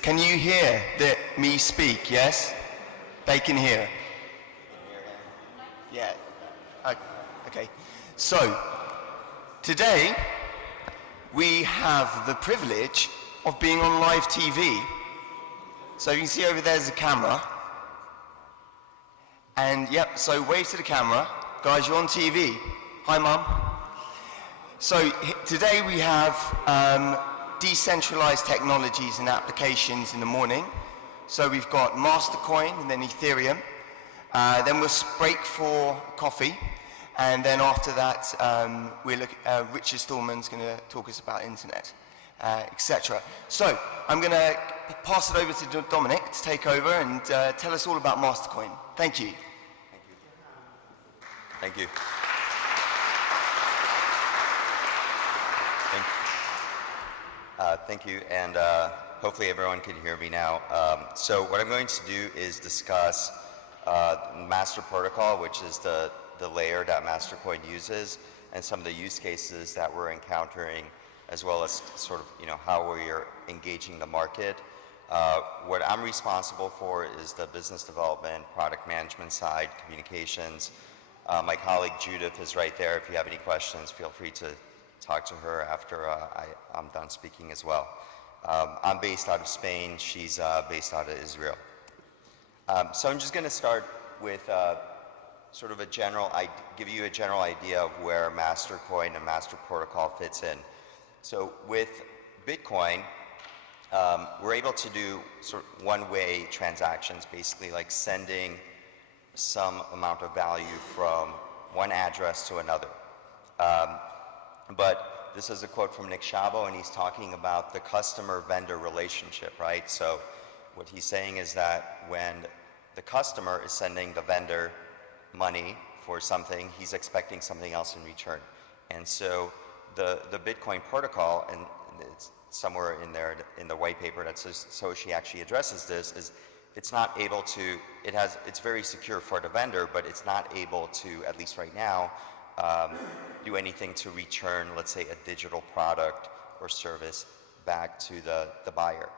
Can you hear me speak, yes? They can hear. Yeah. Okay. So, today, we have the privilege of being on live TV. So you can see over there's a camera. And yep, so wave to the camera. Guys, you're on TV. Hi, Mum. So today we have decentralized technologies and applications in the morning. So we've got Mastercoin and then Ethereum. Then we'll break for coffee. And then after that, Richard Stallman's going to talk us about internet, etc. So I'm going to pass it over to Dominik to take over and tell us all about Mastercoin. Thank you. Thank you. Thank you, and hopefully everyone can hear me now. So what I'm going to do is discuss Master Protocol, which is the layer that Mastercoin uses, and some of the use cases that we're encountering, as well as sort of how we are engaging the market. What I'm responsible for is the business development, product management side, communications. My colleague Judith is right there. If you have any questions, feel free to talk to her after I'm done speaking as well. I'm based out of Spain. She's based out of Israel. So I'm just going to start with sort of give you a general idea of where Mastercoin and Master Protocol fits in. So with Bitcoin, we're able to do sort of one-way transactions, basically like sending some amount of value from one address to another. But this is a quote from Nick Szabo, and he's talking about the customer-vendor relationship, right? So what he's saying is that when the customer is sending the vendor money for something, he's expecting something else in return. And so the Bitcoin protocol, and it's somewhere in there in the white paper that says, so she actually addresses this, is it's not able to, it's very secure for the vendor, but it's not able to, at least right now, do anything to return, let's say, a digital product or service back to the buyer.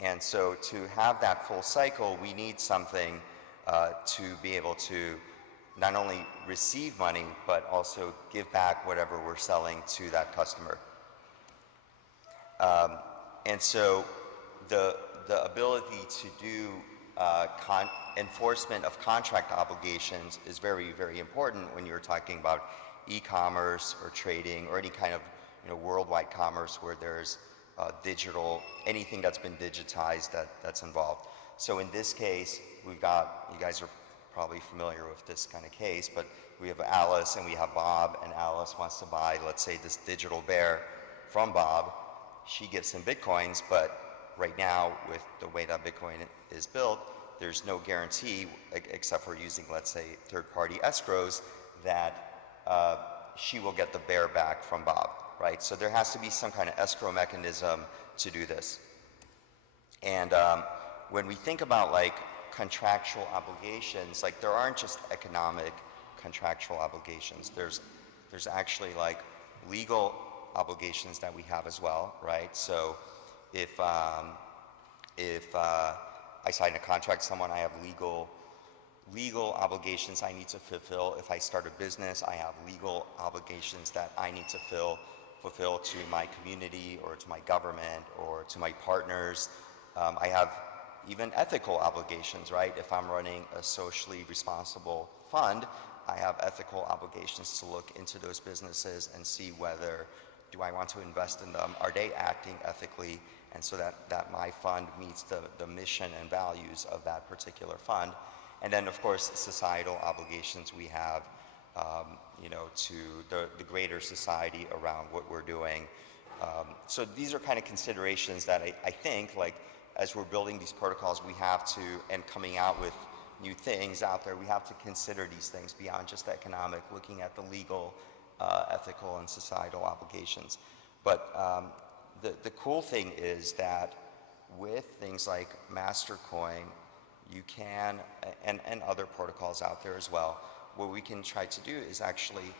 And so to have that full cycle, we need something to be able to not only receive money, but also give back whatever we're selling to that customer. And so the ability to do enforcement of contract obligations is very, very important when you're talking about e-commerce or trading or any kind of worldwide commerce where there's digital, anything that's been digitized that's involved. So in this case, we've got, you guys are probably familiar with this kind of case, but we have Alice and we have Bob, and Alice wants to buy, let's say, this digital bear from Bob. She gives him Bitcoins, but right now, with the way that Bitcoin is built, there's no guarantee, except for using, let's say, third-party escrows, that she will get the bear back from Bob, right? So there has to be some kind of escrow mechanism to do this. And when we think about like contractual obligations, like there aren't just economic contractual obligations. There's actually like legal obligations that we have as well, right? So if I sign a contract with someone, I have legal obligations I need to fulfill. If I start a business, I have legal obligations that I need to fulfill to my community or to my government or to my partners. I have even ethical obligations, right? If I'm running a socially responsible fund, I have ethical obligations to look into those businesses and see whether do I want to invest in them, are they acting ethically, and so that my fund meets the mission and values of that particular fund. And then, of course, societal obligations we have, to the greater society around what we're doing. So these are kind of considerations that I think, like, as we're building these protocols, we have to, and coming out with new things out there, we have to consider these things beyond just economic, looking at the legal, ethical, and societal obligations. But the cool thing is that with things like Mastercoin, you can, and other protocols out there as well, what we can try to do is actually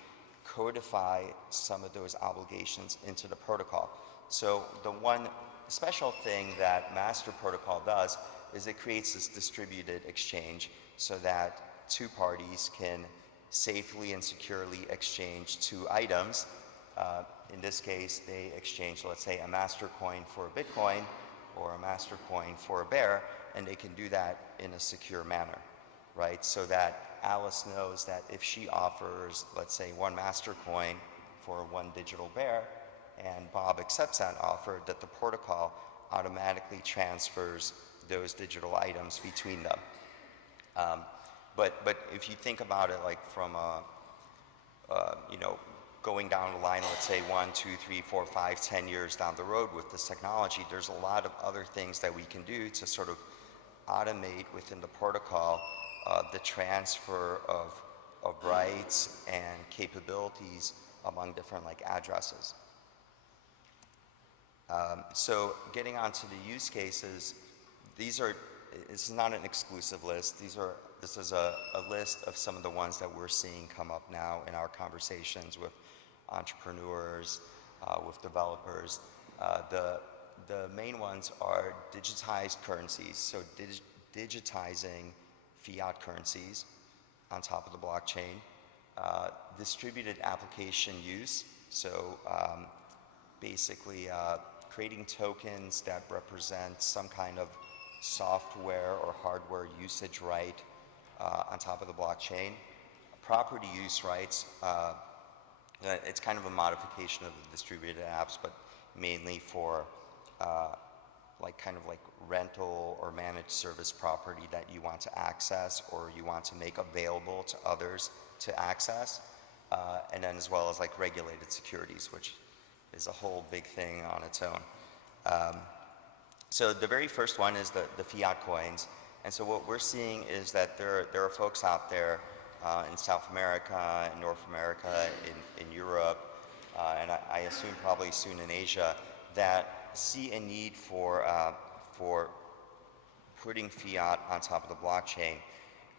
codify some of those obligations into the protocol. So the one special thing that Master Protocol does is it creates this distributed exchange so that two parties can safely and securely exchange two items. In this case, they exchange, let's say, a Mastercoin for a Bitcoin or a Mastercoin for a bear, and they can do that in a secure manner, right? So that Alice knows that if she offers, let's say, one Mastercoin for one digital bear, and Bob accepts that offer, that the protocol automatically transfers those digital items between them. But if you think about it like from you know, going down the line, let's say 1, 2, 3, 4, 5, 10 years down the road with this technology, there's a lot of other things that we can do to sort of automate within the protocol the transfer of rights and capabilities among different like addresses. So getting onto the use cases, this is not an exclusive list. This is a list of some of the ones that we're seeing come up now in our conversations with entrepreneurs, with developers. The main ones are digitized currencies, so digitizing fiat currencies on top of the blockchain, distributed application use, so basically creating tokens that represent some kind of software or hardware usage right on top of the blockchain. Property use rights, it's kind of a modification of the distributed apps, but mainly for kind of like rental or managed service property that you want to access or you want to make available to others to access, and then as well as like regulated securities, which is a whole big thing on its own. So the very first one is the Fiat Coins. And so what we're seeing is that there are folks out there in South America, in North America, in Europe, and I assume probably soon in Asia, that see a need for putting fiat on top of the blockchain,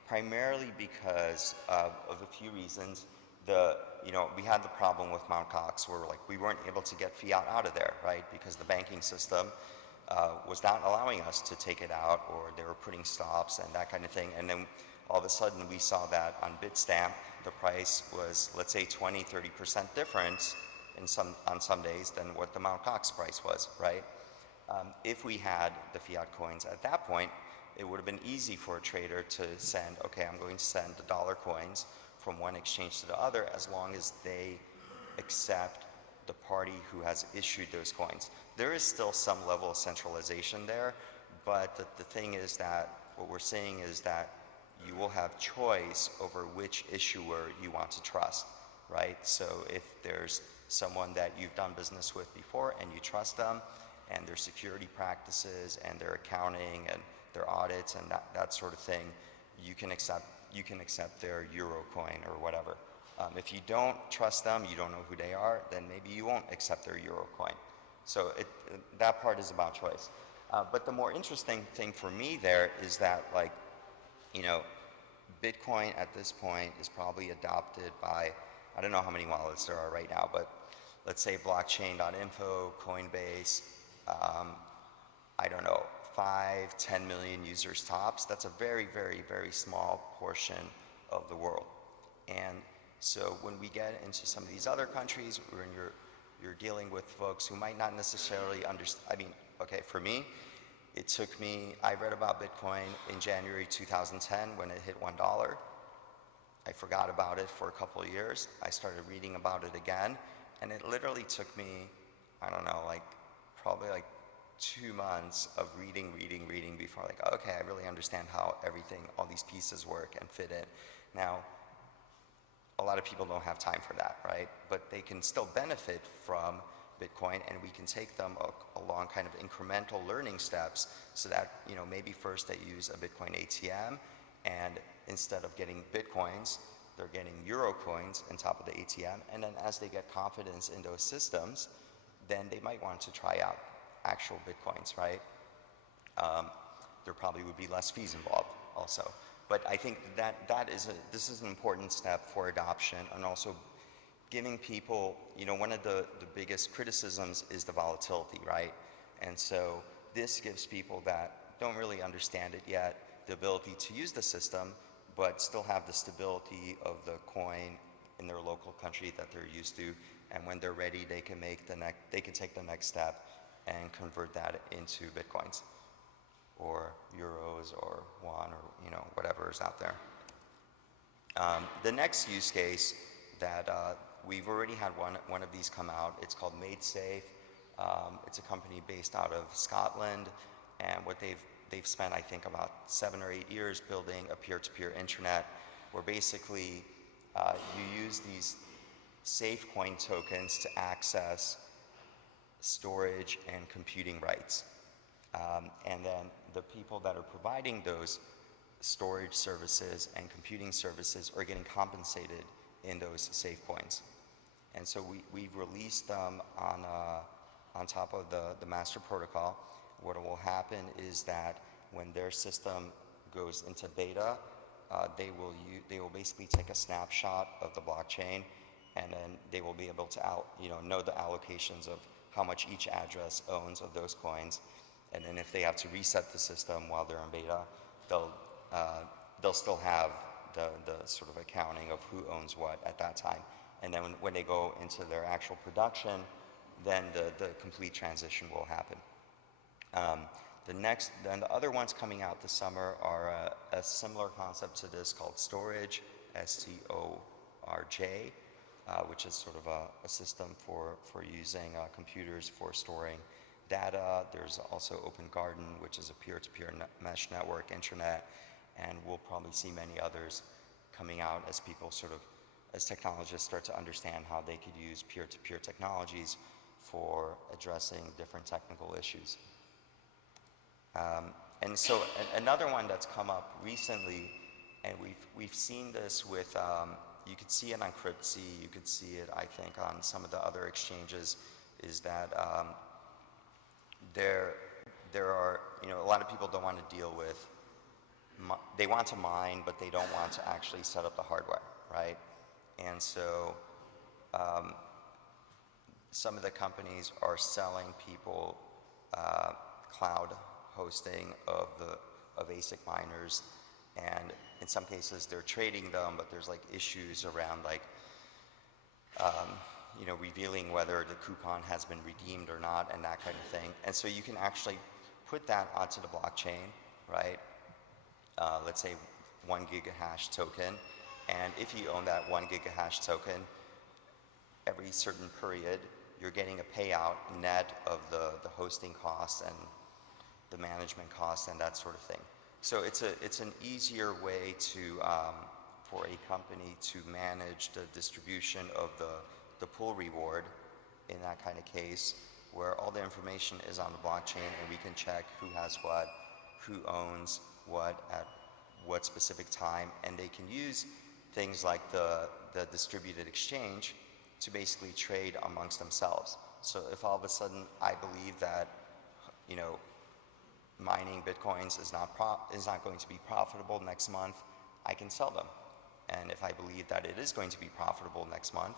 primarily because of a few reasons. We had the problem with Mt. Gox where we weren't able to get fiat out of there, right? Because the banking system was not allowing us to take it out, or they were putting stops and that kind of thing. And then all of a sudden we saw that on Bitstamp, the price was, let's say, 20–30% difference on some days than what the Mt. Gox price was, right? If we had the fiat coins at that point, it would have been easy for a trader to send, okay, I'm going to send the dollar coins from one exchange to the other, as long as they accept the party who has issued those coins. There is still some level of centralization there, but the thing is that what we're seeing is that you will have choice over which issuer you want to trust, right? So if there's someone that you've done business with before and you trust them and their security practices and their accounting and their audits and that sort of thing, you can accept their euro coin or whatever. If you don't trust them, you don't know who they are, then maybe you won't accept their euro coin. So that part is about choice. But the more interesting thing for me there is that, Bitcoin at this point is probably adopted by, I don't know how many wallets there are right now, but let's say blockchain.info, Coinbase, I don't know, 5–10 million users tops. That's a very, very, very small portion of the world. And so when we get into some of these other countries, when you're dealing with folks who might not necessarily understand. I mean, okay, for me, it took me, I read about Bitcoin in January 2010 when it hit $1. I forgot about it for a couple of years. I started reading about it again, and it literally took me, I don't know, probably 2 months of reading before okay, I really understand how everything, all these pieces work and fit in. Now, a lot of people don't have time for that, right? But they can still benefit from Bitcoin, and we can take them along kind of incremental learning steps so that, maybe first they use a Bitcoin ATM, and instead of getting Bitcoins, they're getting Euro coins on top of the ATM, and then as they get confidence in those systems, then they might want to try out actual Bitcoins, right? There probably would be less fees involved also. But I think this is an important step for adoption, and also giving people, one of the biggest criticisms is the volatility, right? And so this gives people that don't really understand it yet the ability to use the system, but still have the stability of the coin in their local country that they're used to. And when they're ready, they can take the next step and convert that into Bitcoins or euros or won or whatever is out there. The next use case that we've already had one of these come out. It's called Made Safe. It's a company based out of Scotland, and what they've spent, I think, about 7 or 8 years building a peer-to-peer internet, where basically you use these Safecoin tokens to access storage and computing rights. And then the people that are providing those storage services and computing services are getting compensated in those Safecoins. And so we've released them on top of the master protocol. What will happen is that when their system goes into beta, they will basically take a snapshot of the blockchain, and then they will be able to know the allocations of how much each address owns of those coins. And then if they have to reset the system while they're in beta, they'll still have the sort of accounting of who owns what at that time. And then when they go into their actual production, then the complete transition will happen. Then the other ones coming out this summer are a similar concept to this called Storage, STORJ, which is sort of a system for using computers for storing data. There's also Open Garden, which is a peer-to-peer mesh network intranet, and we'll probably see many others coming out as technologists start to understand how they could use peer-to-peer technologies for addressing different technical issues. And so another one that's come up recently, and we've seen this with, you could see it on Cryptsy, you could see it, I think, on some of the other exchanges, is that there are, a lot of people don't want to deal with, they want to mine, but they don't want to actually set up the hardware, right? And so some of the companies are selling people cloud hosting of ASIC miners, and in some cases they're trading them, but there's like issues around like revealing whether the coupon has been redeemed or not, and that kind of thing. And so you can actually put that onto the blockchain, right? Let's say 1 gigahash token, and if you own that 1 gigahash token, every certain period you're getting a payout net of the hosting costs and the management costs and that sort of thing. So it's an easier way to for a company to manage the distribution of the pool reward in that kind of case, where all the information is on the blockchain and we can check who has what, who owns what at what specific time, and they can use things like the distributed exchange to basically trade amongst themselves. So if all of a sudden I believe that mining Bitcoins is not going to be profitable next month, I can sell them. And if I believe that it is going to be profitable next month,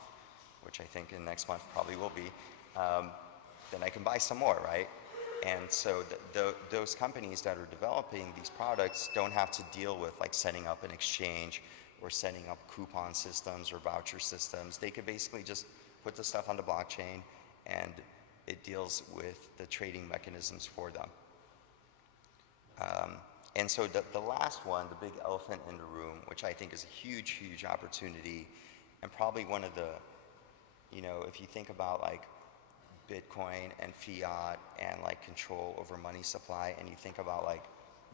which I think in next month probably will be, then I can buy some more, right? And so those companies that are developing these products don't have to deal with like setting up an exchange or setting up coupon systems or voucher systems. They could basically just put the stuff on the blockchain, and it deals with the trading mechanisms for them. And so the last one, the big elephant in the room, which I think is a huge, huge opportunity, and probably one of the, if you think about like Bitcoin and fiat and like control over money supply, and you think about like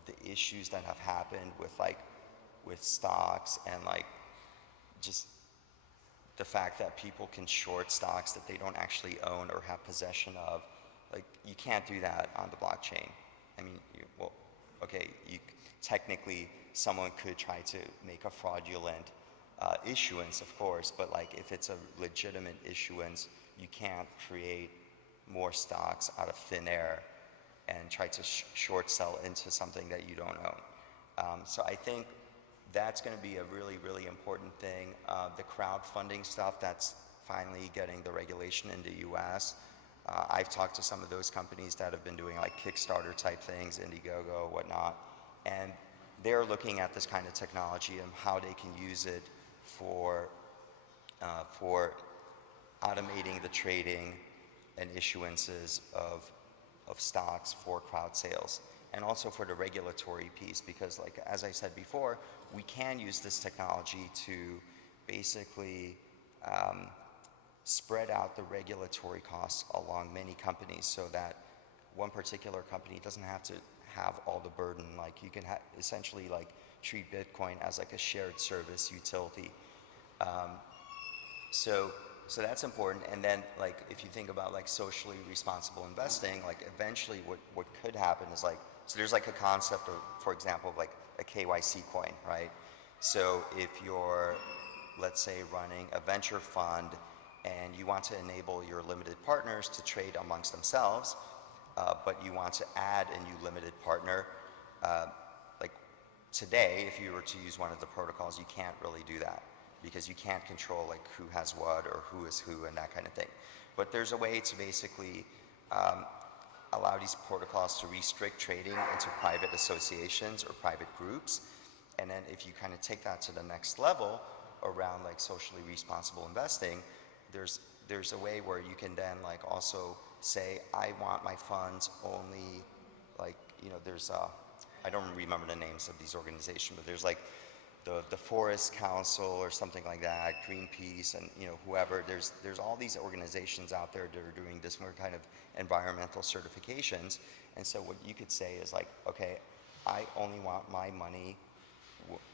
the issues that have happened with stocks and like just the fact that people can short stocks that they don't actually own or have possession of, like you can't do that on the blockchain. I mean, technically someone could try to make a fraudulent issuance, of course, but like if it's a legitimate issuance, you can't create more stocks out of thin air and try to short sell into something that you don't own. So I think that's going to be a really, really important thing. The crowdfunding stuff that's finally getting the regulation in the US. I've talked to some of those companies that have been doing like Kickstarter type things, Indiegogo, whatnot, and they're looking at this kind of technology and how they can use it for automating the trading and issuances of stocks for crowd sales, and also for the regulatory piece, because like as I said before, we can use this technology to basically spread out the regulatory costs along many companies so that one particular company doesn't have to have all the burden. Like you can essentially like treat Bitcoin as like a shared service utility. So that's important. And then like if you think about like socially responsible investing, like eventually what could happen is like, so there's like a concept of, for example, of like a KYC coin, right? So if you're, let's say, running a venture fund and you want to enable your limited partners to trade amongst themselves, but you want to add a new limited partner, like today, if you were to use one of the protocols, you can't really do that because you can't control like who has what or who is who and that kind of thing. But there's a way to basically allow these protocols to restrict trading into private associations or private groups. And then if you kind of take that to the next level around like socially responsible investing, there's a way where you can then like also say, I want my funds only, like, you know, there's I don't remember the names of these organizations, but there's like the Forest Council or something like that, Greenpeace, and you know, whoever, there's all these organizations out there that are doing this more kind of environmental certifications. And so what you could say is like, okay, I only want my money,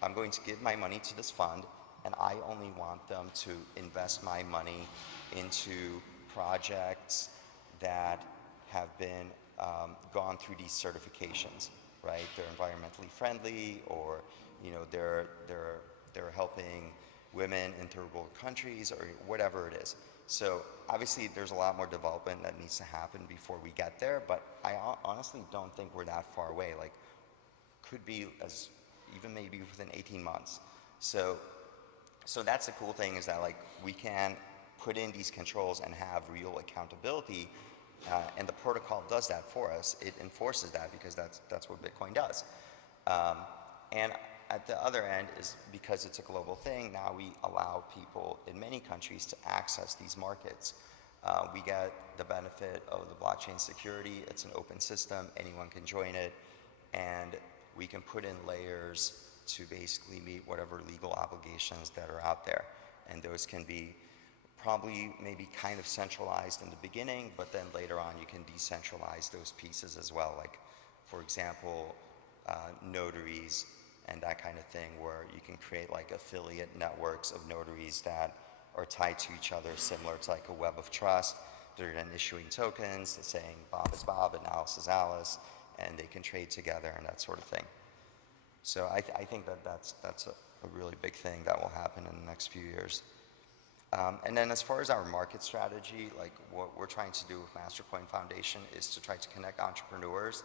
I'm going to give my money to this fund, and I only want them to invest my money into projects that have been gone through these certifications, right? They're environmentally friendly, or you know, they're helping women in third world countries, or whatever it is. So obviously there's a lot more development that needs to happen before we get there, but I honestly don't think we're that far away. Like, could be as even maybe within 18 months. So that's the cool thing, is that like we can put in these controls and have real accountability, and the protocol does that for us. It enforces that because that's what Bitcoin does. And at the other end is, because it's a global thing, now we allow people in many countries to access these markets. We get the benefit of the blockchain security. It's an open system, anyone can join it, and we can put in layers to basically meet whatever legal obligations that are out there. And those can be probably maybe kind of centralized in the beginning, but then later on you can decentralize those pieces as well. Like, for example, notaries and that kind of thing, where you can create like affiliate networks of notaries that are tied to each other, similar to like a web of trust. They're then issuing tokens saying Bob is Bob and Alice is Alice, and they can trade together and that sort of thing. So I think that's a really big thing that will happen in the next few years. And then as far as our market strategy, like what we're trying to do with Mastercoin Foundation is to try to connect entrepreneurs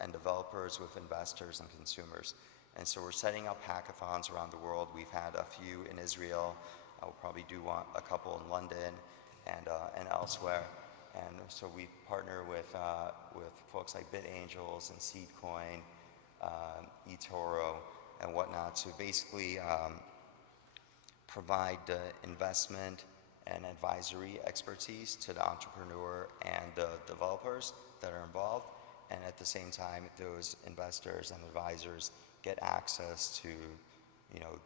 and developers with investors and consumers. And so we're setting up hackathons around the world. We've had a few in Israel. We'll probably do a couple in London and elsewhere. And so we partner with folks like BitAngels and Seedcoin, eToro, and whatnot, to basically provide the investment and advisory expertise to the entrepreneur and the developers that are involved. And at the same time, those investors and advisors get access to, you know,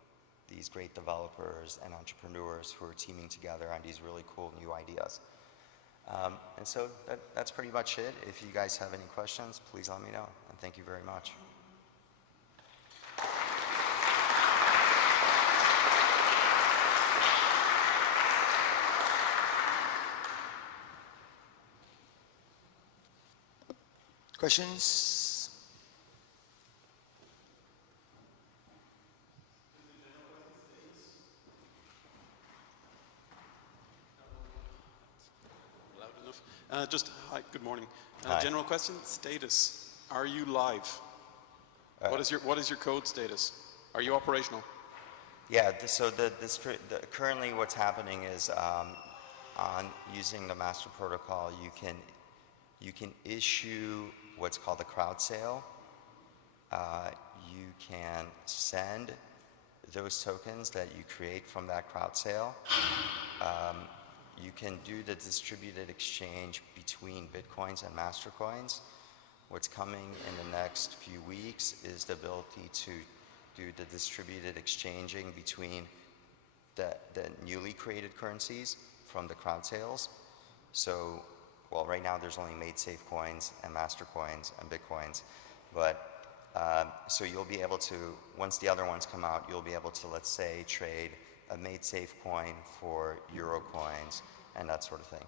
these great developers and entrepreneurs who are teaming together on these really cool new ideas. And so that's pretty much it. If you guys have any questions, please let me know. And thank you very much. Questions? Loud enough. Hi, good morning. Hi. General question, status. Are you live? What is your code status? Are you operational? Yeah, so currently what's happening is on using the Master Protocol, you can issue what's called a crowd sale. You can send those tokens that you create from that crowd sale. You can do the distributed exchange between Bitcoins and Mastercoins. What's coming in the next few weeks is the ability to do the distributed exchanging between the newly created currencies from the crowd sales. So, well, right now there's only made Safecoins and Mastercoins and Bitcoins, but so you'll be able to, once the other ones come out, you'll be able to, let's say, trade a made Safecoin for Euro coins and that sort of thing.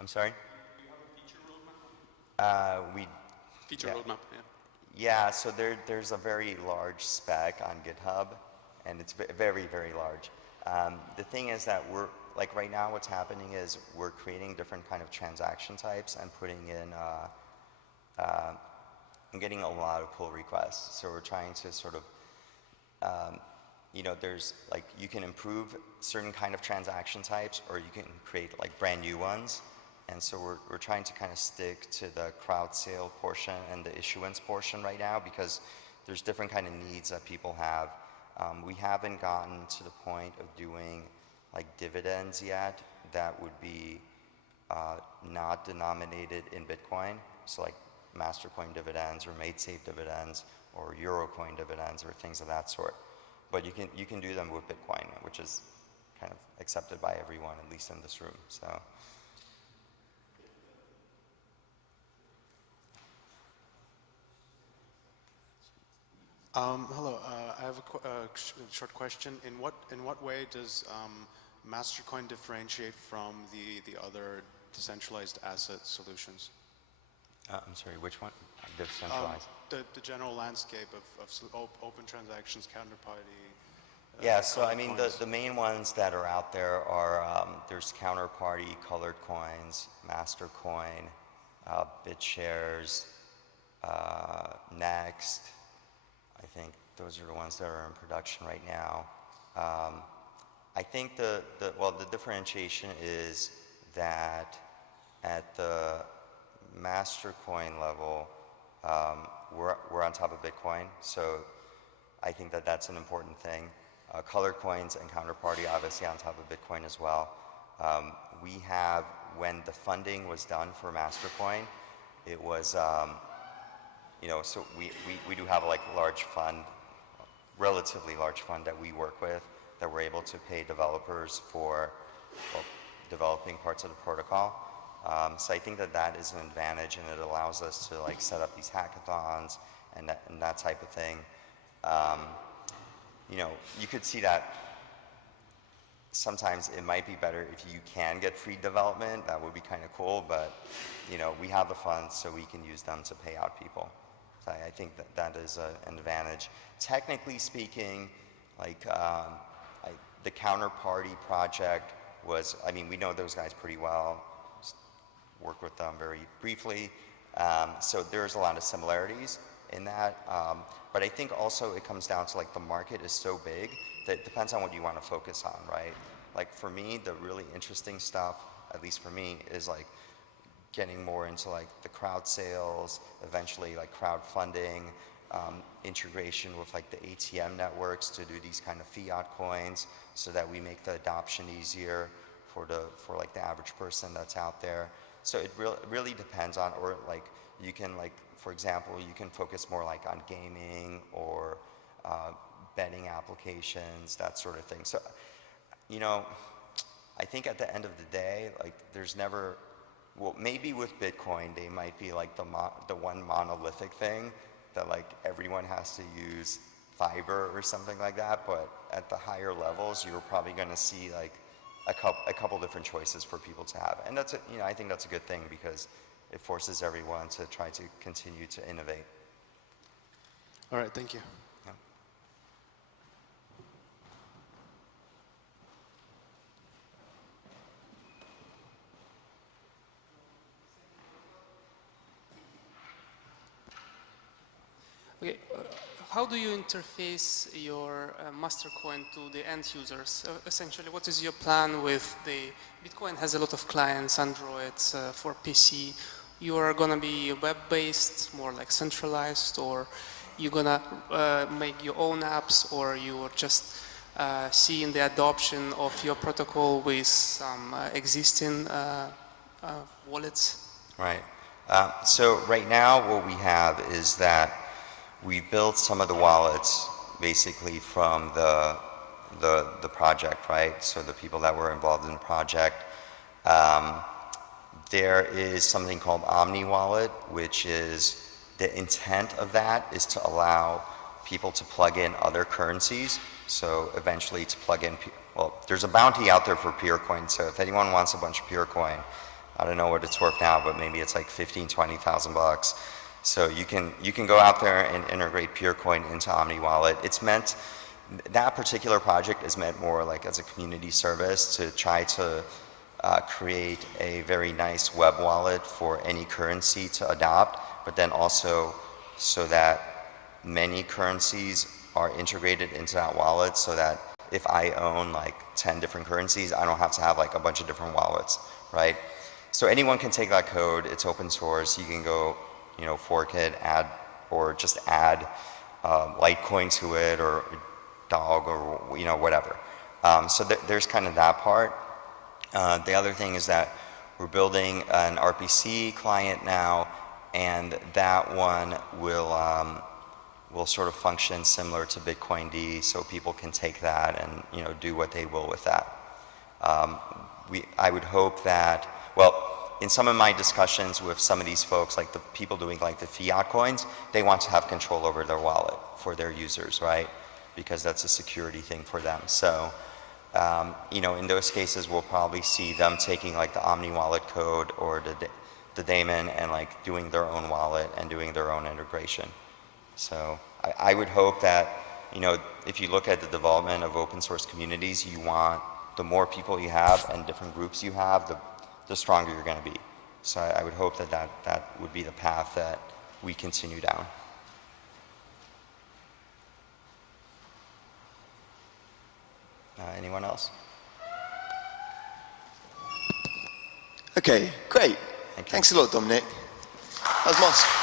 I'm sorry? Feature yeah. roadmap, yeah. Yeah, so there's a very large spec on GitHub, and it's very, very large. The thing is that we're, like right now what's happening is we're creating different kind of transaction types and putting in, I'm getting a lot of pull requests. So we're trying to sort of, you know, there's like, you can improve certain kind of transaction types or you can create like brand new ones. And so we're trying to kind of stick to the crowd sale portion and the issuance portion right now because there's different kind of needs that people have. We haven't gotten to the point of doing like dividends yet that would be not denominated in Bitcoin. So like Mastercoin dividends or MadeSafe dividends or Eurocoin dividends or things of that sort. But you can do them with Bitcoin, which is kind of accepted by everyone, at least in this room. So. Hello, I have a short question. In what way does Mastercoin differentiate from the other decentralized asset solutions? I'm sorry, which one? Decentralized? The general landscape of open transactions, counterparty. Yeah, so I colored mean, coins. the main ones that are out there are, there's counterparty, colored coins, Mastercoin, BitShares, Next. I think those are the ones that are in production right now. I think the differentiation is that at the Mastercoin level, we're on top of Bitcoin, so I think that that's an important thing. Colored coins and counterparty obviously on top of Bitcoin as well. We have, when the funding was done for Mastercoin, it was, you know, so we do have like a large fund, relatively large fund that we work with that we're able to pay developers for developing parts of the protocol. So I think that that is an advantage and it allows us to like set up these hackathons and that type of thing. You know, you could see that sometimes it might be better if you can get free development. That would be kind of cool, but you know, we have the funds so we can use them to pay out people. So I think that that is an advantage. Technically speaking, like the counterparty project was, I mean, we know those guys pretty well, work with them very briefly. So there's a lot of similarities in that. But I think also it comes down to like the market is so big that it depends on what you want to focus on, right? Like for me, the really interesting stuff, at least for me, is like getting more into like the crowd sales, eventually like crowdfunding, integration with like the ATM networks to do these kind of fiat coins so that we make the adoption easier for like the average person that's out there. So it really depends on, or like you can like, for example, you can focus more like on gaming or betting applications, that sort of thing. So, you know, I think at the end of the day, like there's never, well, maybe with Bitcoin, they might be like the one monolithic thing that like everyone has to use fiber or something like that. But at the higher levels, you're probably going to see like a couple different choices for people to have. And that's, you know, I think that's a good thing because it forces everyone to try to continue to innovate. All right, thank you. Yeah. Okay, how do you interface your Mastercoin to the end users? Essentially, what is your plan with the Bitcoin has a lot of clients, Androids for PC. You are going to be web-based, more like centralized, or you're going to make your own apps, or you're just seeing the adoption of your protocol with some existing wallets? Right. So right now what we have is that we built some of the wallets basically from the project, right? So the people that were involved in the project. There is something called Omni Wallet, which is the intent of that is to allow people to plug in other currencies. So eventually to plug in, well, there's a bounty out there for PeerCoin. So if anyone wants a bunch of PeerCoin, I don't know what it's worth now, but maybe it's like 15, 20,000 bucks. So you can go out there and integrate PeerCoin into Omni Wallet. It's meant, that particular project is meant more like as a community service to try to create a very nice web wallet for any currency to adopt, but then also so that many currencies are integrated into that wallet so that if I own like 10 different currencies, I don't have to have like a bunch of different wallets, right? So anyone can take that code, it's open source, you can go, you know, fork it, add, or just add Litecoin to it, or dog, or, you know, whatever. So there's kind of that part. The other thing is that we're building an RPC client now, and that one will sort of function similar to Bitcoin-D, so people can take that and, you know, do what they will with that. I would hope that, well, in some of my discussions with some of these folks, like the people doing like the Fiat Coins, they want to have control over their wallet for their users, right? Because that's a security thing for them. So, you know, in those cases, we'll probably see them taking like the Omni Wallet code or the daemon and like doing their own wallet and doing their own integration. So I would hope that, you know, if you look at the development of open source communities, you want, the more people you have and different groups you have, the stronger you're going to be. So I would hope that that would be the path that we continue down. Anyone else? Okay, great. Thank you. Thanks a lot, Dominik. That was Moss.